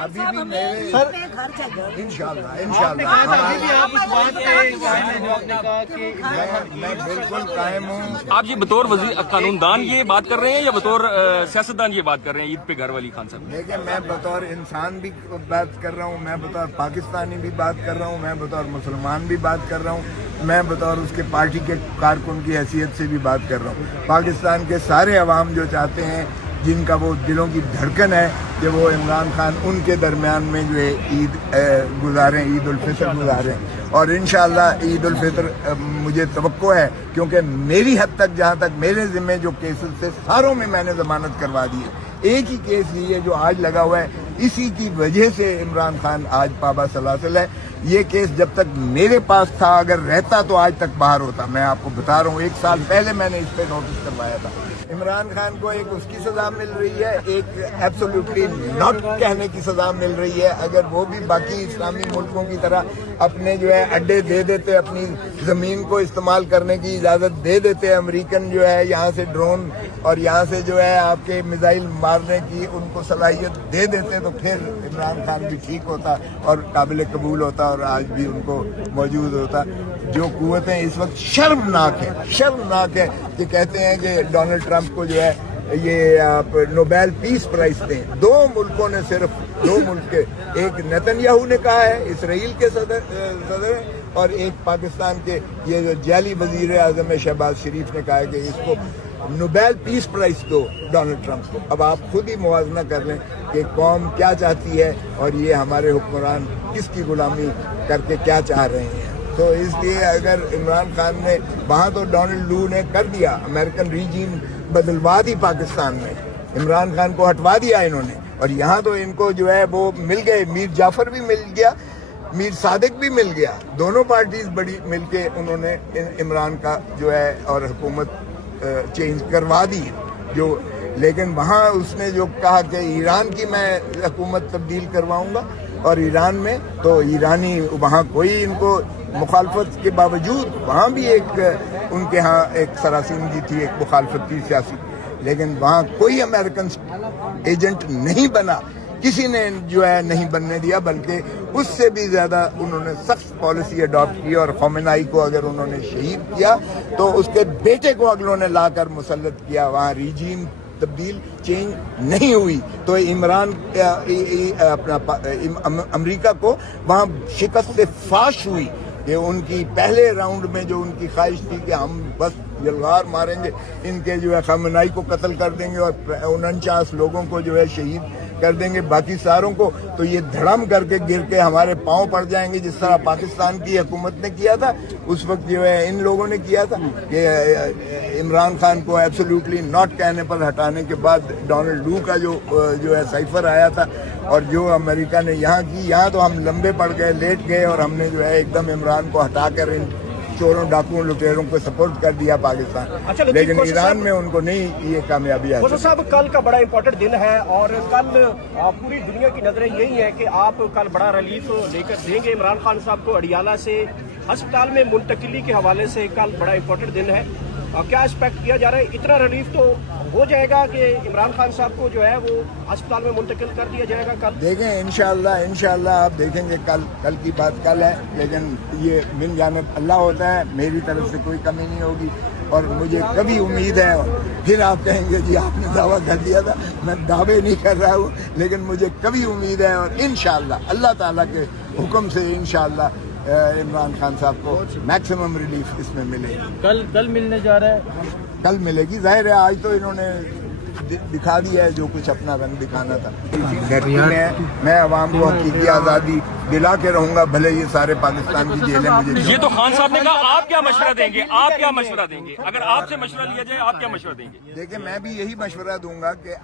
ابھی بھی میرے انشاءاللہ میں بالکل قائم ہوں. آپ یہ بطور وزیر قانون دان یہ بات کر رہے ہیں یا بطور سیاستدان یہ بات کر رہے ہیں عید پہ گھر والی خان صاحب؟ دیکھیں میں بطور انسان بھی بات کر رہا ہوں, میں بطور پاکستانی بھی بات کر رہا ہوں, میں بطور مسلمان بھی بات کر رہا ہوں, میں بطور اس کے پارٹی کے کارکن کی حیثیت سے بھی بات کر رہا ہوں. پاکستان کے سارے عوام جو چاہتے ہیں, جن کا وہ دلوں کی دھڑکن ہے کہ وہ عمران خان ان کے درمیان میں جو ہے عید گزاریں, عید الفطر گزاریں. اور انشاءاللہ عید الفطر مجھے توقع ہے, کیونکہ میری حد تک جہاں تک میرے ذمہ جو کیسز تھے ساروں میں میں نے ضمانت کروا دی ہے. ایک ہی کیس یہ ہے جو آج لگا ہوا ہے, اسی کی وجہ سے عمران خان آج پابا سلاسل ہے. یہ کیس جب تک میرے پاس تھا, اگر رہتا تو آج تک باہر ہوتا. میں آپ کو بتا رہا ہوں 1 سال پہلے میں نے اس پہ نوٹس کروایا تھا. عمران خان کو ایک اس کی سزا مل رہی ہے, ایک ایبسولوٹلی ناٹ کہنے کی سزا مل رہی ہے. اگر وہ بھی باقی اسلامی ملکوں کی طرح اپنے جو ہے اڈے دے دیتے, اپنی زمین کو استعمال کرنے کی اجازت دے دیتے, امریکن جو ہے یہاں سے ڈرون اور یہاں سے جو ہے آپ کے میزائل مارنے کی ان کو صلاحیت دے دیتے, تو پھر عمران خان بھی ٹھیک ہوتا اور قابل قبول ہوتا اور آج بھی ان کو موجود ہوتا. جو قوتیں اس وقت شرمناک ہے کہ کہتے ہیں کہ ڈونلڈ ٹرمپ کو جو ہے یہ آپ نوبیل پیس پرائز دیں. 2 ملکوں نے, صرف 2 ملک کے, ایک نیتن یاہو نے کہا ہے, اسرائیل کے صدر, اور ایک پاکستان کے یہ جو جعلی وزیر اعظم شہباز شریف نے کہا ہے کہ اس کو نوبیل پیس پرائز دو ڈونلڈ ٹرمپ کو. اب آپ خود ہی موازنہ کر لیں کہ قوم کیا چاہتی ہے اور یہ ہمارے حکمران کس کی غلامی کر کے کیا چاہ رہے ہیں. تو اس لیے اگر عمران خان نے وہاں تو ڈونلڈ لو نے کر دیا, امریکن ریجیم بدلوا دی پاکستان میں, عمران خان کو ہٹوا دیا انہوں نے, اور یہاں تو ان کو جو ہے وہ مل گئے. میر جعفر بھی مل گیا, میر صادق بھی مل گیا. دونوں پارٹیز بڑی مل کے انہوں نے عمران کا جو ہے اور حکومت چینج کروا دی جو. لیکن وہاں اس نے جو کہا کہ ایران کی میں حکومت تبدیل کرواؤں گا, اور ایران میں تو ایرانی وہاں کوئی ان کو مخالفت کے باوجود وہاں بھی ایک ان کے ہاں ایک سراسیمگی تھی, ایک مخالفت تھی سیاسی, لیکن وہاں کوئی امریکن ایجنٹ نہیں بنا, کسی نے جو ہے نہیں بننے دیا, بلکہ اس سے بھی زیادہ انہوں نے سخت پالیسی اڈاپٹ کی. اور خامنہ ای کو اگر انہوں نے شہید کیا تو اس کے بیٹے کو اگلوں نے لا کر مسلط کیا. وہاں ریجیم تبدیل چینج نہیں ہوئی تو عمران اپنا امریکہ کو وہاں شکست سے فاش ہوئی کہ ان کی پہلے راؤنڈ میں جو ان کی خواہش تھی کہ ہم بس یلغار ماریں گے, ان کے جو ہے خامنہ ای کو قتل کر دیں گے اور 49 لوگوں کو جو ہے شہید کر دیں گے, باقی ساروں کو, تو یہ دھڑم کر کے گر کے ہمارے پاؤں پڑ جائیں گے, جس طرح پاکستان کی حکومت نے کیا تھا اس وقت جو ہے ان لوگوں نے کیا تھا کہ عمران خان کو ایبسولوٹلی ناٹ کہنے پر ہٹانے کے بعد ڈونلڈ لو کا جو ہے سائفر آیا تھا, اور جو امریکہ نے یہاں کی, یہاں تو ہم لمبے پڑ گئے, لیٹ گئے, اور ہم نے جو ہے ایک دم عمران کو ہٹا کر ان چوروں ڈاکوؤں لٹیروں کو سپورٹ کر دیا پاکستان. لیکن ایران میں ان کو نہیں یہ کامیابی آئی. صاحب کل کا بڑا امپورٹنٹ دن ہے, اور کل پوری دنیا کی نظریں یہی ہیں کہ آپ کل بڑا ریلیف لے کر دیں گے عمران خان صاحب کو. اڈیالہ سے ہسپتال میں منتقلی کے حوالے سے کل بڑا امپورٹنٹ دن ہے, کیا ایکسپیکٹ کیا جا رہا ہے؟ اتنا ریلیف تو ہو جائے گا کہ عمران خان صاحب کو جو ہے وہ ہسپتال میں منتقل کر دیا جائے گا کل؟ دیکھیں انشاءاللہ آپ دیکھیں گے, کل کی بات کل ہے, لیکن یہ من جانب اللہ ہوتا ہے, میری طرف سے کوئی کمی نہیں ہوگی. اور مجھے کبھی امید ہے, پھر آپ کہیں گے جی آپ نے دعویٰ کر دیا تھا, میں دعوے نہیں کر رہا ہوں, لیکن مجھے کبھی امید ہے, اور انشاءاللہ اللہ تعالیٰ کے حکم سے انشاءاللہ عمران خان صاحب کو میکسیمم ریلیف اس میں ملے گی. کل ملنے جا رہا ہے, کل ملے گی. ظاہر ہے آج تو انہوں نے دکھا دیا ہے جو کچھ اپنا رنگ دکھانا تھا. میں عوام کو حقیقی آزادی دلا کے رہوں گا, بھلے یہ سارے پاکستان کی جیلیں مجھے. یہ تو خان صاحب نے کہا, آپ کیا مشورہ دیں گے؟ آپ کیا مشورہ دیں گے اگر آپ سے مشورہ لیا جائے؟ آپ کیا مشورہ دیں گے؟ دیکھیں میں بھی یہی مشورہ دوں گا کہ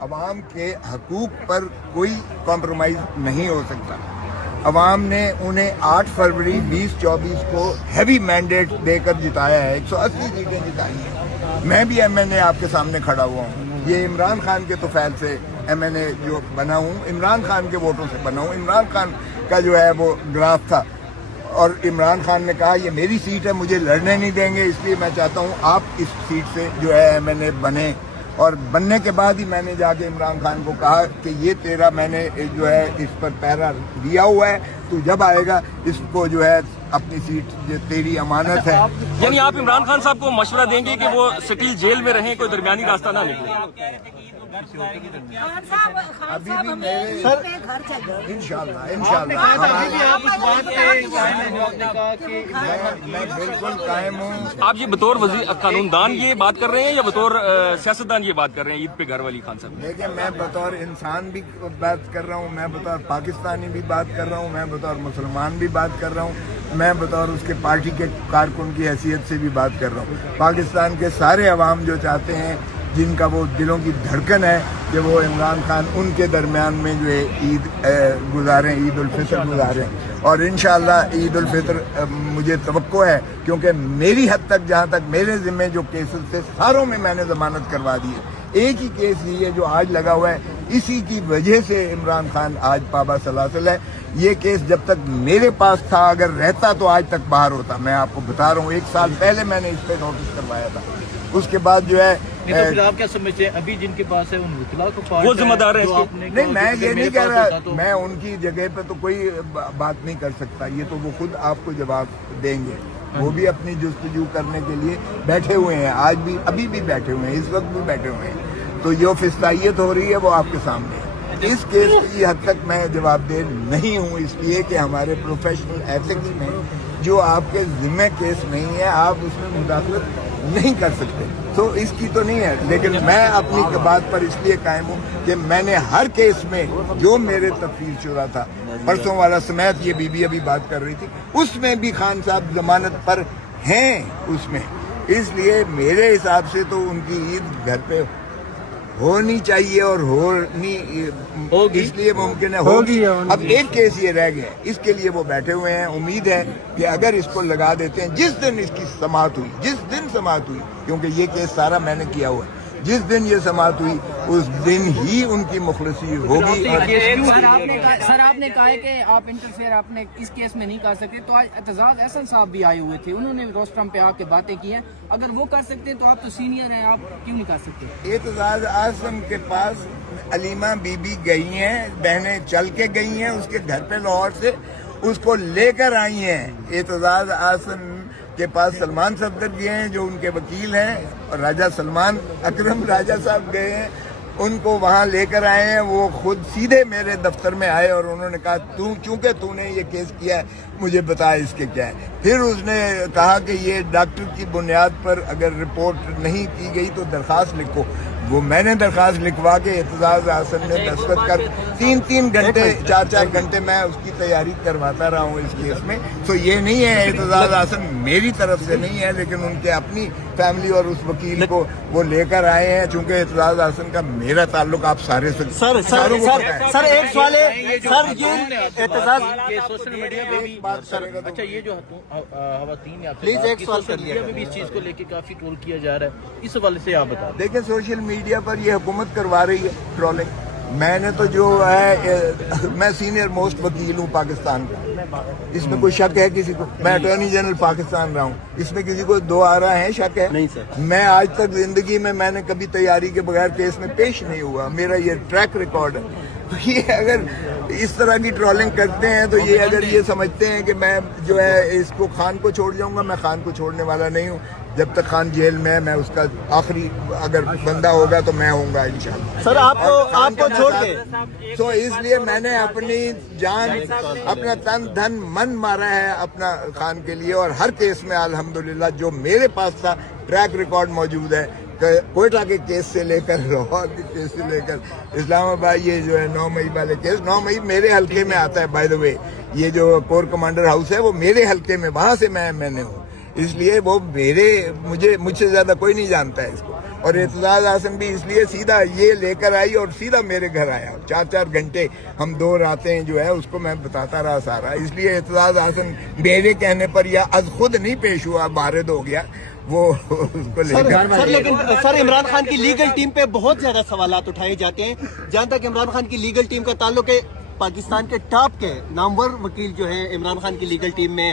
عوام کے حقوق پر کوئی کمپرومائز نہیں ہو سکتا. عوام نے انہیں 8 فروری 2024 کو ہیوی مینڈیٹ دے کر جتایا ہے, 180 سیٹیں جتائی ہیں. میں بھی ایم این اے آپ کے سامنے کھڑا ہوا ہوں, یہ عمران خان کے توفیل سے ایم این اے جو بنا ہوں, عمران خان کے ووٹوں سے بنا ہوں. عمران خان کا جو ہے وہ گراف تھا, اور عمران خان نے کہا یہ میری سیٹ ہے, مجھے لڑنے نہیں دیں گے, اس لیے میں چاہتا ہوں آپ اس سیٹ سے جو ہے ایم این اے بنے. اور بننے کے بعد ہی میں نے جا کے عمران خان کو کہا کہ یہ تیرا میں نے جو ہے اس پر پیرا دیا ہوا ہے، تو جب آئے گا اس کو جو ہے اپنی سیٹ جو تیری امانت ہے. یعنی آپ عمران خان صاحب کو مشورہ دیں گے کہ وہ سٹیل جیل میں رہیں، کوئی درمیانی راستہ نہ نکلے؟ ابھی بھی میرے انشاءاللہ میں بالکل قائم ہوں. آپ یہ بطور وزیر قانون دان یہ بات کر رہے ہیں یا بطور سیاستدان یہ بات کر رہے ہیں عید پہ گھر والی خان صاحب؟ دیکھیں، میں بطور انسان بھی بات کر رہا ہوں، میں بطور پاکستانی بھی بات کر رہا ہوں، میں بطور مسلمان بھی بات کر رہا ہوں، میں بطور اس کے پارٹی کے کارکن کی حیثیت سے بھی بات کر رہا ہوں. پاکستان کے سارے عوام جو چاہتے ہیں، جن کا وہ دلوں کی دھڑکن ہے کہ وہ عمران خان ان کے درمیان میں جو ہے عید گزاریں، عید الفطر گزاریں. اور انشاءاللہ عید الفطر مجھے توقع ہے، کیونکہ میری حد تک جہاں تک میرے ذمہ جو کیسز تھے ساروں میں میں نے ضمانت کروا دی ہے. ایک ہی کیس یہ ہے جو آج لگا ہوا ہے، اسی کی وجہ سے عمران خان آج پابا سلاسل ہے. یہ کیس جب تک میرے پاس تھا، اگر رہتا تو آج تک باہر ہوتا. میں آپ کو بتا رہا ہوں، 1 سال پہلے میں نے اس پہ نوٹس کروایا تھا. اس کے بعد جو ہے آپ کیا سمجھتے ہیں ابھی جن کے پاس ہے ان وکلا کو وہ ذمہ دار ہے؟ نہیں، میں یہ نہیں کہہ رہا، میں ان کی جگہ پہ تو کوئی بات نہیں کر سکتا. یہ تو وہ خود آپ کو جواب دیں گے. وہ بھی اپنی جستجو کرنے کے لیے بیٹھے ہوئے ہیں، آج بھی ابھی بھی بیٹھے ہوئے ہیں، اس وقت بھی بیٹھے ہوئے ہیں. تو جو فستائیت ہو رہی ہے وہ آپ کے سامنے ہے. اس کیس کی حد تک میں جواب دہ نہیں ہوں، اس لیے کہ ہمارے پروفیشنل ایتھکس میں جو آپ کے ذمہ کیس نہیں ہے آپ اس میں مداخلت نہیں کر سکتے. تو اس کی تو نہیں ہے، لیکن میں اپنی بات پر اس لیے قائم ہوں کہ میں نے ہر کیس میں جو میرے تفویض شدہ تھا، پرسوں والا سمیت یہ بی بی ابھی بات کر رہی تھی، اس میں بھی خان صاحب ضمانت پر ہیں اس میں. اس لیے میرے حساب سے تو ان کی عید گھر پہ ہونی چاہیے اور ہونی اس لیے ممکن ہے ہوگی. اب ایک کیس یہ رہ گیا، اس کے لیے وہ بیٹھے ہوئے ہیں. امید ہے کہ اگر اس کو لگا دیتے ہیں، جس دن اس کی سماعت ہوئی، کیونکہ یہ کیس سارا میں نے کیا ہوا ہے، جس دن یہ سماعت ہوئی اس دن ہی ان کی مخلصی ہوگی. سر آپ نے کہا ہے کہ آپ انٹرفیئر آپ نے اس کیس میں نہیں کر سکتے، تو آج اعتزاز احسن صاحب بھی آئے ہوئے تھے، انہوں نے روسٹرم پہ آ کے باتیں کی ہیں. اگر وہ کر سکتے ہیں تو آپ تو سینئر ہیں، آپ کیوں نہیں کر سکتے؟ اعتزاز اعظم کے پاس علیمہ بی بی گئی ہیں، بہنیں چل کے گئی ہیں اس کے گھر پہ لاہور سے، اس کو لے کر آئی ہیں. اعتزاز اعظم کے پاس سلمان صفدر گئے ہیں جو ان کے وکیل ہیں، اور راجہ سلمان اکرم راجہ صاحب گئے ہیں، ان کو وہاں لے کر آئے ہیں. وہ خود سیدھے میرے دفتر میں آئے اور انہوں نے کہا چونکہ تو نے یہ کیس کیا ہے مجھے بتا اس کے کیا ہے. پھر اس نے کہا کہ یہ ڈاکٹر کی بنیاد پر اگر رپورٹ نہیں کی گئی تو درخواست لکھو. وہ میں نے درخواست لکھوا کے اعتزاز احسن نے دستخط کر 3 گھنٹے 4 گھنٹے میں اس کی تیاری کرواتا رہا ہوں اس کیس میں. تو یہ نہیں ہے اعتزاز احسن میری طرف سے نہیں ہے، لیکن ان کے اپنی فیملی اور اس وکیل کو وہ لے کر آئے ہیں. چونکہ اعتزاز احسن کا میرا تعلق آپ سارے سے سر ایک سوال ہے سر، یہ اعتزاز سوشل میڈیا پہ بھی بات کرے گا تو اچھا، یہ جو خواتین ہیں پلیز ایک سوال کر میڈیا میں بھی اس چیز کو لے کے کافی ٹرول کیا جا رہا ہے، اس حوالے سے آپ بتا دیں. دیکھیں، سوشل میڈیا پر یہ حکومت کروا رہی ہے ٹرولنگ. میں نے تو جو ہے میں سینئر موسٹ وکیل ہوں پاکستان کا، اس میں کوئی شک ہے کسی کو؟ میں اٹارنی جنرل پاکستان رہا ہوں، اس میں کسی کو دو آرا ہے شک ہے؟ نہیں سر. میں آج تک زندگی میں نے کبھی تیاری کے بغیر کیس میں پیش نہیں ہوا، میرا یہ ٹریک ریکارڈ ہے. تو یہ اگر اس طرح کی ٹرولنگ کرتے ہیں تو یہ اگر یہ سمجھتے ہیں کہ میں جو ہے اس کو خان کو چھوڑ جاؤں گا، میں خان کو چھوڑنے والا نہیں ہوں. جب تک خان جیل میں ہے میں اس کا آخری اگر بندہ ہوگا تو میں ہوں گا انشاءاللہ. سر آپ کو چھوڑ کے تو اس لیے میں نے اپنی جان، اپنا تن دھن من مارا ہے اپنا خان کے لیے. اور ہر کیس میں الحمدللہ جو میرے پاس تھا ٹریک ریکارڈ موجود ہے. کوئٹہ کے کیس سے لے کر لاہور کے کیس سے لے کر اسلام آباد، یہ جو ہے 9 مئی والے کیس، 9 مئی میرے حلقے میں آتا ہے. بائی دا وے یہ جو کور کمانڈر ہاؤس ہے وہ میرے حلقے میں، وہاں سے میں نے ہوں، اس لیے وہ مجھ سے زیادہ کوئی نہیں جانتا ہے اس کو. اور اعتزاز احسن بھی اس لیے سیدھا یہ لے کر آئی اور سیدھا میرے گھر آیا. 4 گھنٹے ہم 2 راتیں جو ہے اس کو میں بتاتا رہا سارا. اس لیے اعتزاز احسن میرے کہنے پر یا از خود نہیں پیش ہوا، بارد ہو گیا وہ اس کو لے کر. سر لیکن سر عمران خان کی لیگل ٹیم پہ بہت زیادہ سوالات اٹھائے جاتے ہیں. جہاں تک عمران خان کی لیگل ٹیم کا تعلق ہے، پاکستان کے ٹاپ کے نامور وکیل جو ہیں عمران خان کی لیگل ٹیم میں